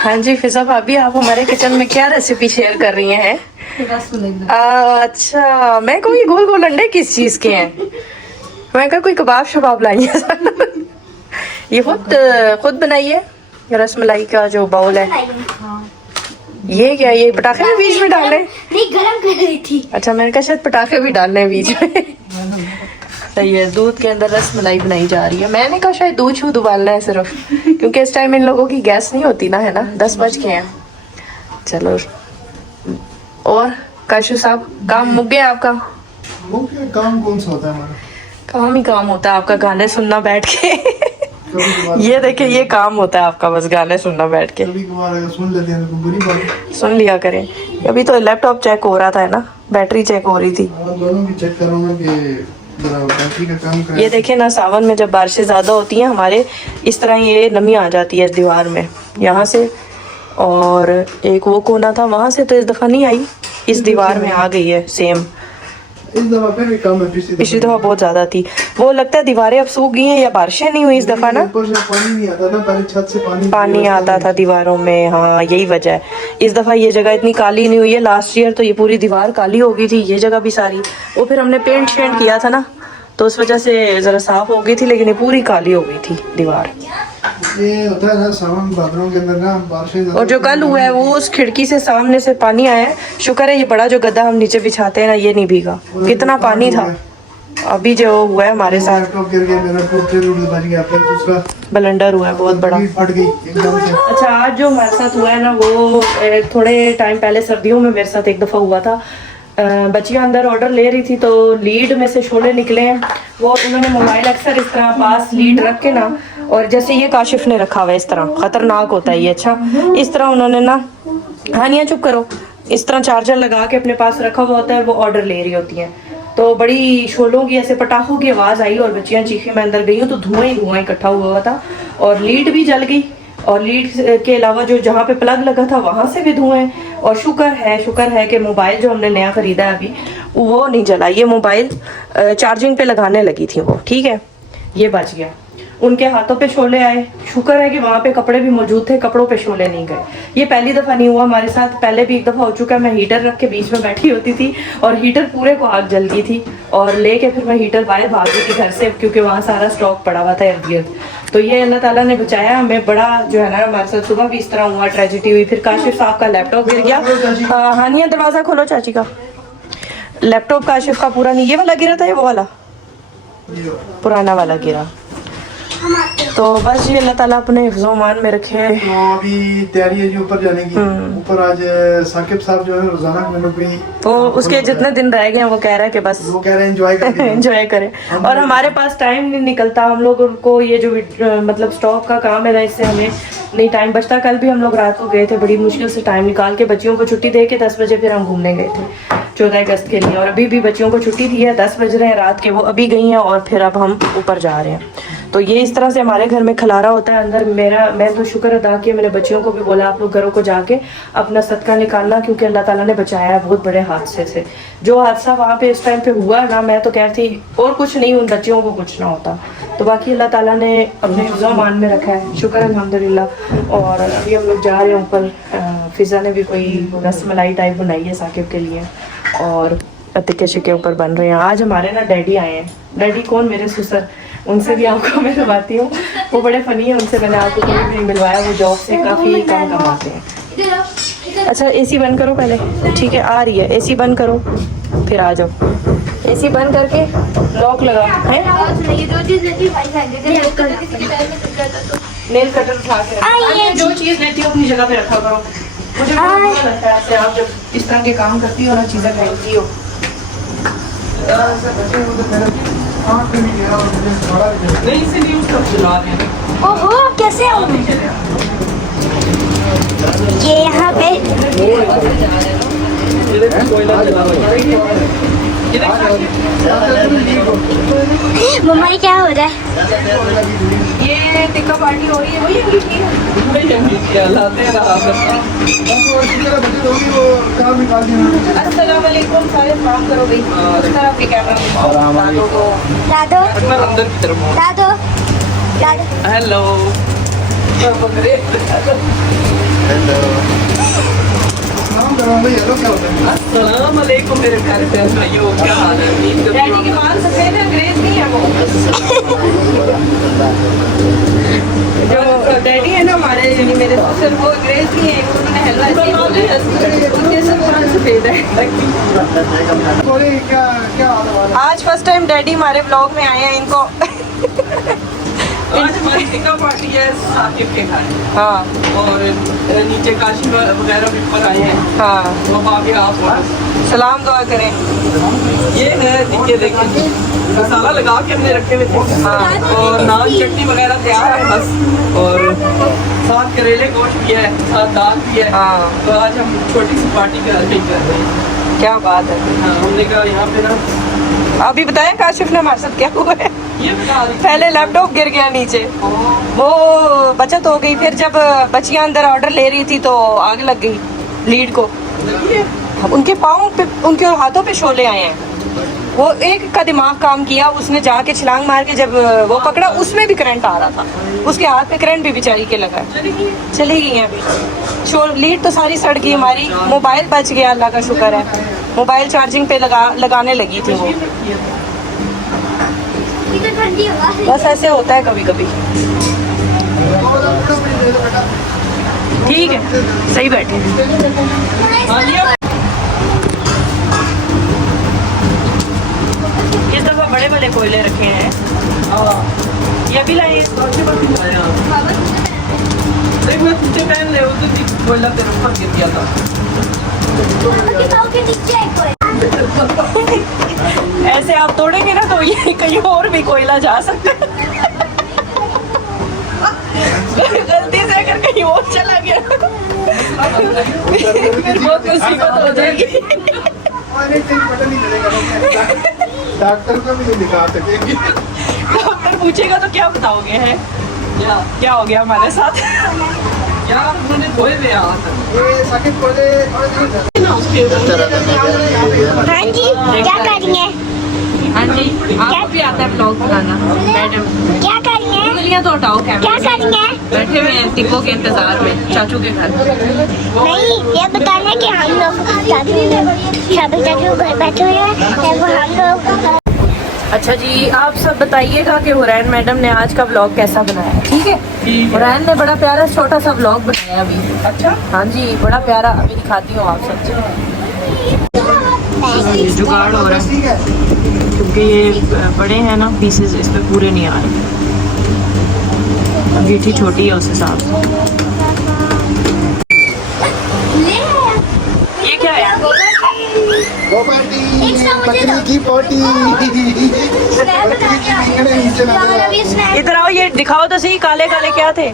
हाँ जी फिजा भाभी, आप हमारे किचन में क्या रेसिपी शेयर कर रही हैं? अच्छा, मैं कोई गोल गोल अंडे किस चीज के हैं? मैं कहा कोई कबाब शबाब लाई है। ये खुद बनाई है रसमलाई का जो बाउल है। ये क्या, ये पटाखे भी बीच में डालने? नहीं, गरम कर रही थी। अच्छा, मैंने कहा शायद पटाखे भी डालने हैं बीच में। सही है, दूध के अंदर रसमलाई बनाई जा रही है। मैंने कहा शायद दूध शूध उबालना है सिर्फ, क्योंकि इस टाइम इन लोगों की गैस नहीं होती ना, है ना। 10 बज के हैं। चलो, और काशू साहब काम मुक गया आपका? काम कौन सा होता है हमारा? काम ही काम होता है आपका, गाने सुनना बैठ के। ये देखिए, ये काम होता है आपका, बस गाने सुनना बैठ के। कभी कभार अगर सुन लेते हैं तो बुरी बात है। सुन लिया करें। अभी तो लैपटॉप चेक हो रहा था, है ना, बैटरी चेक हो रही थी। दोनों की चेक करूंगा कि बैटरी का काम करे। ये देखे ना, सावन में जब बारिशें ज्यादा होती हैं हमारे, इस तरह ये नमी आ जाती है इस दीवार में, यहाँ से। और एक वो कोना था, वहां से तो इस दफा नहीं आई, इस दीवार में आ गई है सेम। इस दफा फिर भी कम है, पिछली दफा बहुत ज्यादा थी। वो लगता है दीवारें अब सूख गई हैं या बारिशें नहीं हुई इस दफा ना। ऊपर से पानी नहीं आता ना, पहले छत से पानी आता था दीवारों में, हाँ यही वजह है। इस दफा ये जगह इतनी काली नहीं हुई है। लास्ट ईयर तो ये पूरी दीवार काली हो गई थी, ये जगह भी सारी। वो फिर हमने पेंट शेंट किया था ना, तो उस वजह से जरा साफ हो गई थी, लेकिन ये पूरी काली हो गई थी दीवार। ये होता है ना सावन भादरों के अंदर ना, बारिशें। और जो कल हुआ है वो उस खिड़की से सामने से पानी आया है। शुक्र है ये बड़ा जो गद्दा हम नीचे बिछाते हैं ना, ये नहीं भीगा। कितना पानी था अभी जो हुआ है हमारे साथ। लैपटॉप गिर गया मेरा, टूट बच गया, फिर दूसरा ब्लेंडर हुआ है बहुत बड़ा। फट गई एकदम से। अच्छा, आज जो हमारे साथ हुआ है ना, वो थोड़े टाइम पहले सर्दियों में मेरे साथ एक दफा हुआ था। बच्चियां अंदर ऑर्डर ले रही थी, तो लीड में से शोले निकले हैं। वो उन्होंने मोबाइल अक्सर इस तरह पास लीड रख के ना, और जैसे ये काशिफ ने रखा हुआ है इस तरह, खतरनाक होता है ये। अच्छा, इस तरह उन्होंने ना, हानिया चुप करो, इस तरह चार्जर लगा के अपने पास रखा हुआ होता है, वो ऑर्डर ले रही होती हैं। तो बड़ी शोलों की, ऐसे पटाखों की आवाज आई और बच्चियां चीखी। मैं अंदर गई हूँ तो धुआं ही धुआं इकट्ठा हुआ था, और लीड भी जल गई। और लीड के अलावा जो जहाँ पे प्लग लगा था वहां से भी धुआं है। और शुक्र है कि मोबाइल जो हमने नया खरीदा है अभी, वो नहीं जला। ये मोबाइल चार्जिंग पे लगाने लगी थी वो, ठीक है, ये बच गया। उनके हाथों पे शोले आए, शुक्र है कि वहाँ पे कपड़े भी मौजूद थे, कपड़ों पे शोले नहीं गए। ये पहली दफ़ा नहीं हुआ हमारे साथ, पहले भी एक दफ़ा हो चुका है। मैं हीटर रख के बीच में बैठी होती थी और हीटर पूरे को आग जल गई थी, और लेके फिर मैं हीटर बाहर भाग गई थी घर से, क्योंकि वहाँ सारा स्टॉक पड़ा हुआ था इर्द गिर्द। तो ये अल्लाह ताला ने बचाया हमें। बड़ा जो है ना, हमारे साथ सुबह भी इस तरह हुआ, ट्रेजिडी हुई। फिर काशिफ साहब का लैपटॉप गिर गया। हानिया दरवाज़ा खोलो चाची का। लैपटॉप काशिफ का पूरा नहीं, ये वाला गिरा था, ये वो वाला पुराना वाला गिरा। तो बस ये अल्लाह ताला अपने हिफ्ज़-ओ-मान में रखे। तो अभी तैयारी है जी ऊपर जाने की। ऊपर आज साकिब साहब जो है रोजाना नौकरी, तो उसके जितने दिन रह गए हैं वो कह रहा है कि बस वो कह रहे हैं एंजॉय करें। एंजॉय करें। और हमारे पास टाइम नहीं निकलता हम लोगों को, ये जो मतलब स्टॉक का काम है ना, इससे हमें नहीं टाइम बचता। कल भी हम लोग रात को गए थे, बड़ी मुश्किल से टाइम निकाल के, बच्चियों को छुट्टी दे के 10 बजे फिर हम घूमने गए थे 14 अगस्त के लिए। और अभी भी बच्चियों को छुट्टी दी है, 10 बज रहे हैं रात के, वो अभी गई हैं और फिर अब हम ऊपर जा रहे हैं। तो ये इस तरह से हमारे घर में खलारा होता है अंदर। मैं तो शुक्र अदा किया, मेरे बच्चियों को भी बोला आप लोग घरों को जाके अपना सदका निकालना, क्योंकि अल्लाह ताला ने बचाया है बहुत बड़े हादसे से। जो हादसा वहाँ पे इस टाइम पे हुआ ना, मैं तो कह रही थी और कुछ नहीं, उन बच्चियों को कुछ ना होता। तो बाकी अल्लाह ताला ने अपने हिफ्ज़-ओ-मान में रखा है, शुक्र अल्हम्दुलिल्लाह। और अभी हम लोग जा रहे हैं ऊपर। फिज़ा ने भी कोई रसमलाई टाइप बनाई है साकिब के लिए, और अतिके शिके ऊपर बन रहे हैं। आज हमारे ना डैडी आए हैं। डैडी कौन? मेरे ससुर। उनसे भी आपको मैं मिलवाती हूँ, वो बड़े फनी है, उनसे मैंने आपको कभी नहीं मिलवाया। वो जॉब से काफ़ी कम कमाते हैं। अच्छा, एसी बंद करो पहले, ठीक है, आ रही है। एसी बंद करो, फिर आ जाओ। एसी बंद करके लॉक लगा है। नेल कटर उठा के रखो। जो चीज़ लेती हो अपनी जगह पे रखा करो। मुझे बहुत लगता है ऐसे, आप जब इस तरह के काम करती हो ना, चीज़ें खरीदती हो। नहीं, इसीलिए उसको चला दें। ओहो, कैसे हो? ये यहाँ पे मम्मा ये क्या हो रहा है? ये टिक्का पार्टी हो रही है, वही अंगीठी है। अस्सलाम वालेकुम, सारे काम करो भाई। उस तरफ भी कैमरा दादो अंदर की तरफ। दादो दादो हेलो। नाम दरवाजा येलो क्या होता है? अस्सलाम वालेकुम मेरे प्यारे प्यारे भाइयों, क्या हाल है? डैडी के बाल सफेद है, अंग्रेज नहीं है वो। जो डैडी है ना हमारे, यानी मेरे ससुर, वो अंग्रेज नहीं है, उन्होंने हलवा ऐसे बोले, उनके सब बाल सफेद है। थोड़ी क्या क्या हाल है? आज फर्स्ट टाइम डैडी हमारे ब्लॉग में आए हैं। इनको आज हमारी टिक्का पार्टी है साकिब के घर, हाँ और नीचे काशी वगैरह भी पर आए हैं, हाँ, वो आगे आप सलाम दुआ करें। ये है नीचे देखें, मसाला लगा के हमने रखे हुए थे, हाँ। और नान चटनी वगैरह तैयार है बस, और साथ करेले गोश्त भी है, साथ दाल भी है। हाँ। तो आज हम छोटी सी पार्टी कर रहे हैं। क्या बात है। हाँ, हमने कहा यहाँ पे ना, अभी बताया काशिफ ने हमारे साथ क्या हुआ है। ये बता रही पहले लैपटॉप गिर गया नीचे, वो बचत हो गई। फिर जब बच्चियां अंदर ऑर्डर ले रही थी तो आग लग गई लीड को। उनके पाँव पे, उनके हाथों पे शोले आए हैं। वो एक का दिमाग काम किया, उसने जाके छलांग मार के जब वो पकड़ा, उसमें भी करंट आ रहा था, उसके हाथ पे करंट भी बेचारी के लगा है। चली गई है अभी। लीड तो सारी सड़ गई हमारी। मोबाइल बच गया, अल्लाह का शुक्र है। मोबाइल चार्जिंग पे लगाने लगी थी वो। ठंडी हवा है। बस ऐसे होता है कभी कभी। ठीक है, सही बैठे। इस दफा बड़े बड़े कोयले रखे हैं। ये भी लाइए। देख मैं पीछे पहन ले, उधर भी कोयला तेरे ऊपर गिर गया था। के नीचे है कोई। ऐसे आप तोड़ेंगे ना तो ये कहीं और भी कोयला जा सकता है। गलती से अगर कहीं और चला गया फिर बहुत मुसीबत हो जाएगी। और एक चीज पता नहीं चलेगा, डॉक्टर को भी नहीं दिखा सकेंगे। डॉक्टर पूछेगा तो क्या बताओगे है क्या हो गया हमारे साथ। यार उन्होंने धोए हुए हाथ। ये साकिब बोले हाँ जी, क्या कर रही हैं? हाँ जी, आपको भी आता है ब्लॉग बनाना मैडम। क्या कर रही हैं? उंगलियां तो हटाओ कैमरे क्या कर रही हैं? बैठे हुए हैं टिक्को के इंतजार में चाचू के घर। नहीं, ये बताना कि हम लोग चाचू घर बैठे हुए हैं, वो हम लोग। अच्छा जी, आप सब बताइएगा कि हुरैन मैडम ने आज का व्लॉग कैसा बनाया है, ठीक है? हुरैन ने बड़ा प्यारा छोटा सा व्लॉग बनाया अभी। अच्छा, हाँ जी, बड़ा प्यारा। अभी दिखाती हूँ आप सबसे। ये जुगाड़ हो रहा है ठीक है। क्योंकि ये बड़े हैं ना पीसेस, इस पे पूरे नहीं आ रहे। अंगीठी छोटी है उस हिसाब से। ये क्या है? वो पार्टी एक साथ मुझे बकरी की पोटी बकरी की नीचे लगा इधर आओ, ये दिखाओ तो सही, काले काले क्या थे?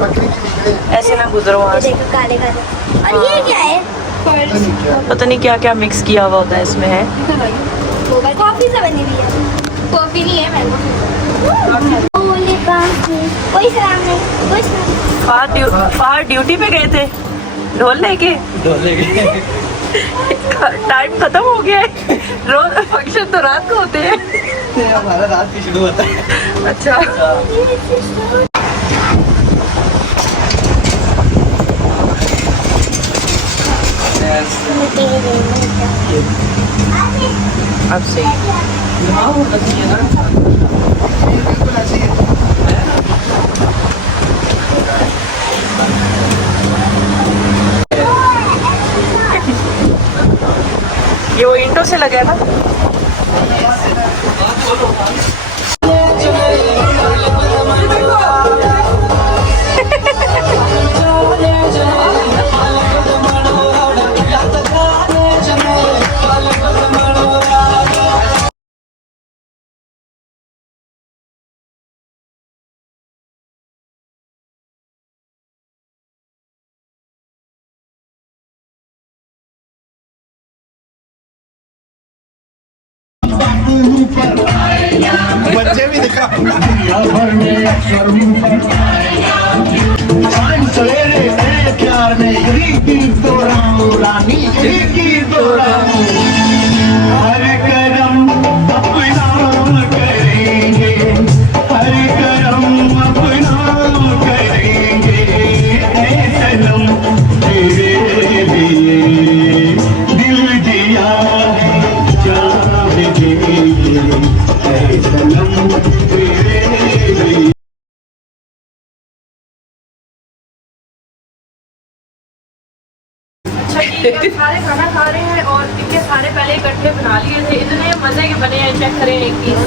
बकरी की निकले ऐसे ना गुजरो वहाँ से। देखो काले काले। और ये क्या है? पता नहीं क्या क्या मिक्स किया हुआ होता है इसमें है। कॉफी से बनी हुई है। कॉफी नहीं है मैंगो। कोई सलाम नहीं, कोई सलाम। फार ड्यूटी पे गए थे ढोल लेके। टाइम खत्म हो गया है। रोज फंक्शन तो रात को होते हैं। हमारा रात की शुरू होता है। अच्छा, अब सही। बिल्कुल ऐसी है। ये वो ईंटों से लगा है ना। बच्चे भी दिखा सवेरे तेरे प्यार में यही गीत दोहराऊं रानी, यही गीत दोहराऊं। हर करम अपना करेंगे, हर करम अपना करेंगे। अच्छा ठीक है, सारे खाना खा रहे हैं और इनके सारे पहले इकट्ठे बना लिए थे, इतने मजे के बने हैं। चेक करें एक पीस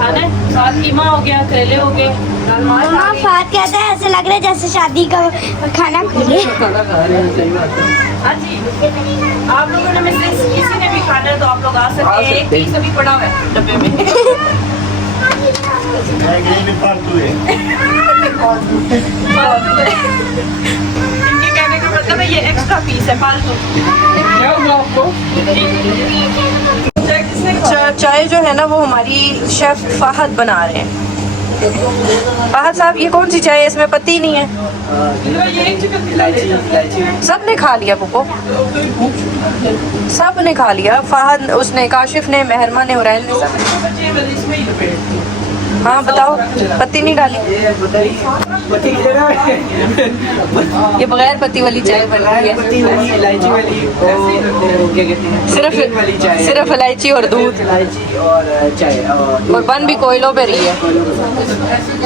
खाने, साथ कीमा हो गया, करेले हो गए, दाल माश मम्मा आ गई। फात कहता है ऐसे लग रहा है जैसे शादी का खाना खोले। खाना खा रहे हैं, सही बात है। हाँ जी, आप लोगों ने में से किसी ने भी खाना है तो आप लोग आ सकते हैं। एक पीस अभी पड़ा हुआ है डब्बे में। इनके कहने का मतलब है ये एक्स्ट्रा पीस है, फालतू। क्या हुआ आपको? चाय जो है ना वो हमारी शेफ फाहद बना रहे हैं। फाहद साहब ये कौन सी चाय है, इसमें पत्ती नहीं है? ये चिकन इलायची सब ने खा लिया पुप्पो, सब ने खा लिया। फाहद, उसने, काशिफ ने, मेहरमा ने, हुरैल ने, सब। इसमें ही लपेट। हाँ बताओ, पत्ती नहीं डाली? ये बगैर पत्ती वाली चाय बन रही है, पत्ती वाली, इलायची वाली, और क्या कहते हैं, सिर्फ वाली चाय, सिर्फ इलायची और दूध, इलायची और चाय और बन भी कोयलों पे रही है।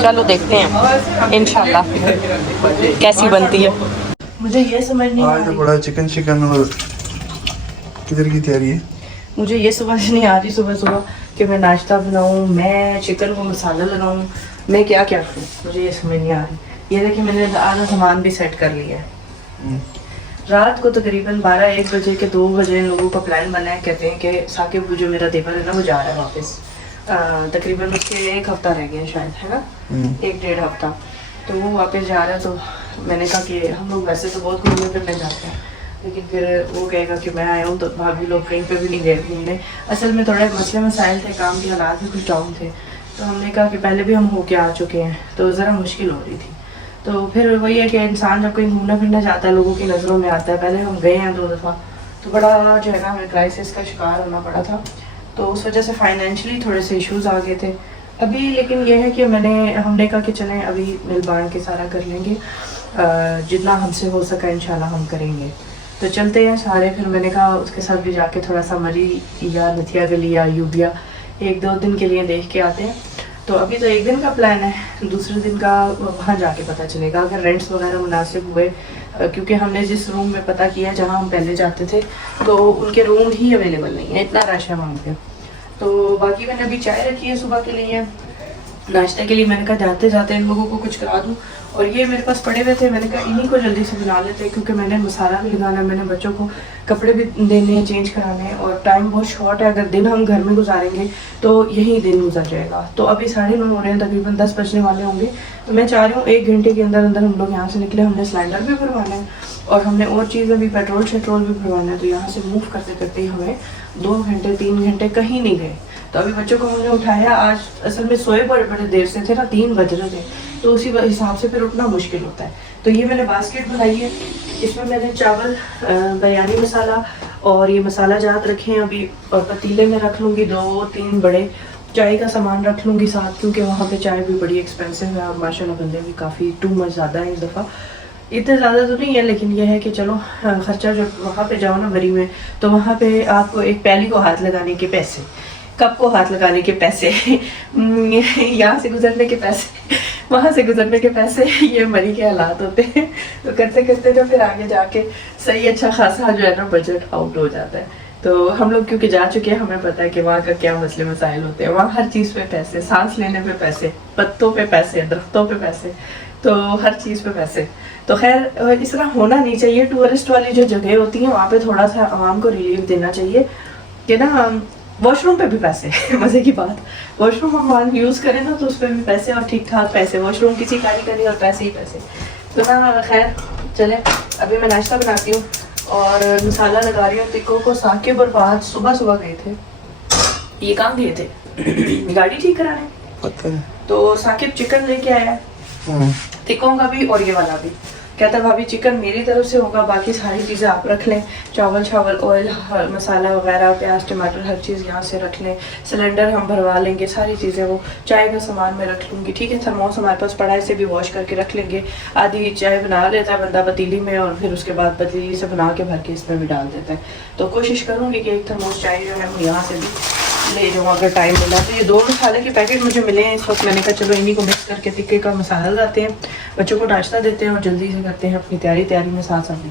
चलो देखते हैं इंशाल्लाह कैसी बनती है। मुझे ये समझ नहीं आ आज तो रही, बड़ा चिकन चिकन और किधर की तैयारी है? मुझे ये समझ नहीं आ रही सुबह सुबह कि मैं नाश्ता बनाऊं, मैं चिकन को मसाला लगाऊं, मैं क्या क्या करूं, मुझे ये समझ नहीं आ रही। ये देखिए मैंने आधा सामान भी सेट कर लिया है। रात को तकरीबन 12-1 बजे के 2 बजे इन लोगों का प्लान बना है। कहते हैं कि साकिब जो मेरा देवर है ना वो जा रहा है वापस। तकरीबन उसके 1 हफ्ता रह गया शायद, है ना, 1-1.5 हफ्ता। तो वो वापस जा रहा है। तो मैंने कहा कि हम लोग वैसे तो बहुत घूमने फिरने जाते हैं, लेकिन फिर वो कहेगा कि मैं आया हूँ तो भाभी लोग कहीं पे भी नहीं गए घूमने। असल में थोड़े मसले मसाइल थे, काम के हालात भी कुछ डाउन थे। तो हमने कहा कि पहले भी हम होके आ चुके हैं तो ज़रा मुश्किल हो रही थी। तो फिर वही है कि इंसान जब कहीं घूमना फिरना जाता है लोगों की नज़रों में आता है। पहले हम गए हैं 2 दफ़ा, तो बड़ा जो है ना हमें क्राइसिस का शिकार होना पड़ा था। तो उस वजह से फाइनेंशियली थोड़े से इश्यूज़ आ गए थे अभी। लेकिन यह है कि हमने कहा कि चलें अभी मिल बांट के सारा कर लेंगे, जितना हमसे हो सका इंशाल्लाह हम करेंगे। तो चलते हैं सारे। फिर मैंने कहा उसके साथ भी जाके थोड़ा सा मरी या नथिया गली या यूबिया 1-2 दिन के लिए देख के आते हैं। तो अभी तो 1 दिन का प्लान है, दूसरे दिन का वहाँ जाके पता चलेगा अगर रेंट्स वगैरह मुनासिब हुए। क्योंकि हमने जिस रूम में पता किया जहाँ हम पहले जाते थे तो उनके रूम ही अवेलेबल नहीं है, इतना रश है वहाँ पे। तो बाकी मैंने अभी चाय रखी है सुबह के लिए, नाश्ते के लिए। मैंने कहा जाते जाते इन लोगों को कुछ करा दूँ। और ये मेरे पास पड़े हुए थे, मैंने कहा इन्हीं को जल्दी से बना लेते हैं क्योंकि मैंने मसाला भी लगाना है, मैंने बच्चों को कपड़े भी देने हैं, चेंज कराने हैं और टाइम बहुत शॉर्ट है। अगर दिन हम घर में गुजारेंगे तो यही दिन गुजर जाएगा। तो अभी 9:30 हो रहे हैं, तकरीबन 10 बजने वाले होंगे। तो मैं चाह रही हूँ 1 घंटे के अंदर अंदर हम लोग यहाँ से निकले। हमने सिलेंडर भी भरवाना है और हमने और चीज़ें भी, पेट्रोल शेट्रोल भी भरवाना है। तो यहाँ से मूव करते करते ही हमें 2 घंटे 3 घंटे कहीं नहीं गए। तो अभी बच्चों को हमने उठाया, आज असल में सोए बड़े देर से थे ना, 3 बज रहे थे, तो उसी हिसाब से फिर उठना मुश्किल होता है। तो ये मैंने बास्केट बनाई है, इसमें मैंने चावल, बिरयानी मसाला और ये मसाला जात रखे हैं अभी। और पतीले में रख लूँगी 2-3 बड़े, चाय का सामान रख लूँगी साथ, क्योंकि वहाँ पे चाय भी बड़ी एक्सपेंसिव है और माशाल्लाह बंदे भी काफ़ी टू मच ज़्यादा है इस दफ़ा। इतने ज़्यादा तो नहीं है, लेकिन यह है कि चलो खर्चा जो वहाँ पे जाओ ना बरी में, तो वहाँ पे आपको एक प्याली को हाथ लगाने के पैसे, कप को हाथ लगाने के पैसे, यहाँ से गुजरने के पैसे, वहाँ से गुजरने के पैसे, ये मरी के हालात होते हैं। तो करते करते जो फिर आगे जाके सही अच्छा खासा जो है ना बजट आउट हो जाता है। तो हम लोग क्योंकि जा चुके हैं, हमें पता है कि वहाँ का क्या मसले मसाइल होते हैं। वहाँ हर चीज़ पे पैसे, सांस लेने पे पैसे, पत्तों पे पैसे, दरख्तों पे पैसे, तो हर चीज़ पे पैसे। तो खैर इस तरह होना नहीं चाहिए। टूरिस्ट वाली जो जगह होती हैं वहाँ पे थोड़ा सा आवाम को रिलीफ देना चाहिए कि ना, वॉशरूम पे भी पैसे मज़े की बात, वॉशरूम हम वहाँ यूज़ करें ना तो उस पर भी पैसे और ठीक ठाक पैसे, वॉशरूम किसी का नहीं और पैसे ही पैसे। तो ना खैर चले, अभी मैं नाश्ता बनाती हूँ और मसाला लगा रही हूँ टिक्कों को। साकिब और फहद सुबह सुबह गए थे, ये कहाँ गए थे गाड़ी ठीक कराने, पता है। तो साकिब चिकन लेके आया, टिक्कों का भी और ये वाला भी। कहता भाभी चिकन मेरी तरफ से होगा, बाकी सारी चीज़ें आप रख लें, चावल छावल, ऑयल, मसाला वगैरह, प्याज टमाटर हर चीज़ यहाँ से रख लें, सिलेंडर हम भरवा लेंगे, सारी चीज़ें, वो चाय का सामान मैं रख लूँगी, ठीक है। थर्मोस हमारे पास पड़ा है, इसे भी वॉश करके रख लेंगे। आधी चाय बना लेता है बंदा पतीली में और फिर उसके बाद पतीली से बना के भर के इसमें भी डाल देता है। तो कोशिश करूँगी कि एक थर्मोस चाय जो है वो यहाँ से भी ले जाऊँ अगर टाइम मिला तो। ये 2 मसाले के पैकेट मुझे मिले हैं इस वक्त, मैंने कहा चलो इन्हीं को मिक्स करके टिक्के का मसाला लगाते हैं, बच्चों को नाश्ता देते हैं और जल्दी से करते हैं अपनी तैयारी में साथ साथ।